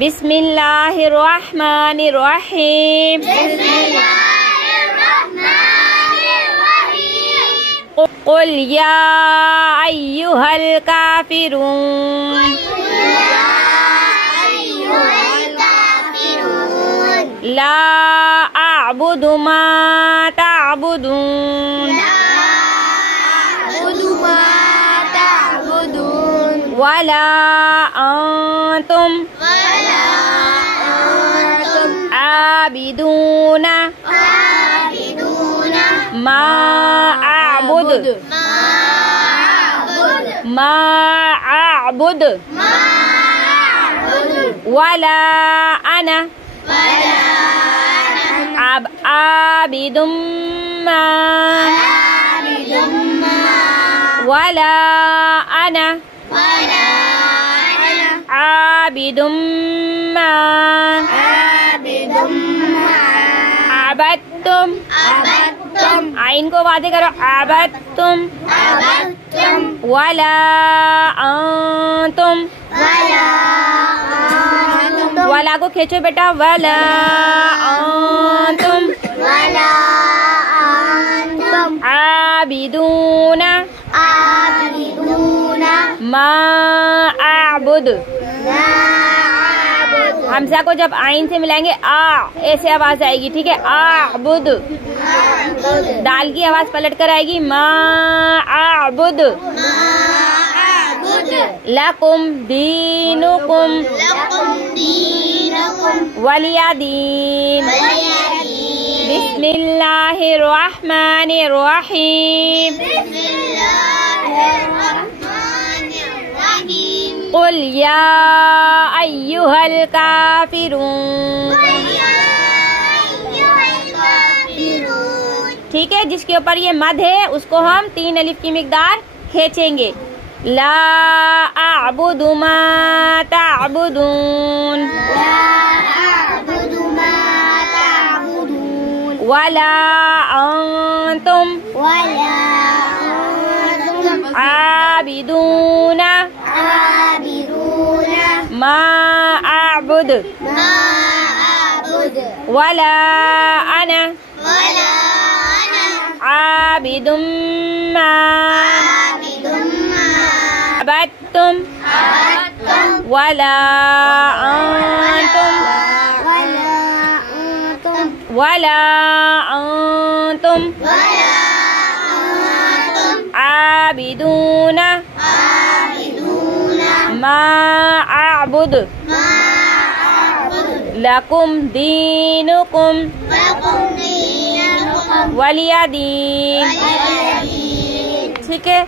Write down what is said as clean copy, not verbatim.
बिस्मिल्लाहिर्रहमानिर्रहीम। क़ुल या अय्युहल काफ़िरून ला अअबुदु मा तअबुदून वला अंतुम आबिदून मा अअबुद वला अना आबिदुम मा वला अना आबिदुम मा अबद्तुम आइन को वादे करो अबद्तुम वला अंतुम वला को खींचो बेटा वला अंतुम आबिदून मा अअबुद। हमजा को जब आइन से मिलाएंगे आ ऐसे आवाज आएगी, ठीक है। आबुद। दाल की आवाज पलट कर आएगी मा आबुद। लकुम दीनुकुम वलिया दीन। बिस्मिल्लाहिर्रहमानिर्रहीम। क़ुल या अय्युहल काफ़िरून। ठीक है, जिसके ऊपर ये मद है उसको हम 3 अलिफ की मिकदार खींचेंगे। ला अअबुदु मा तअबुदून वला अंतुम आबिदून मा अअबुद वला अना आबिदुम मा अबद्तुम वला अंतुम आबिदून मा अअबुद लकुम दीनुकुम वलिया दीन। ठीक है।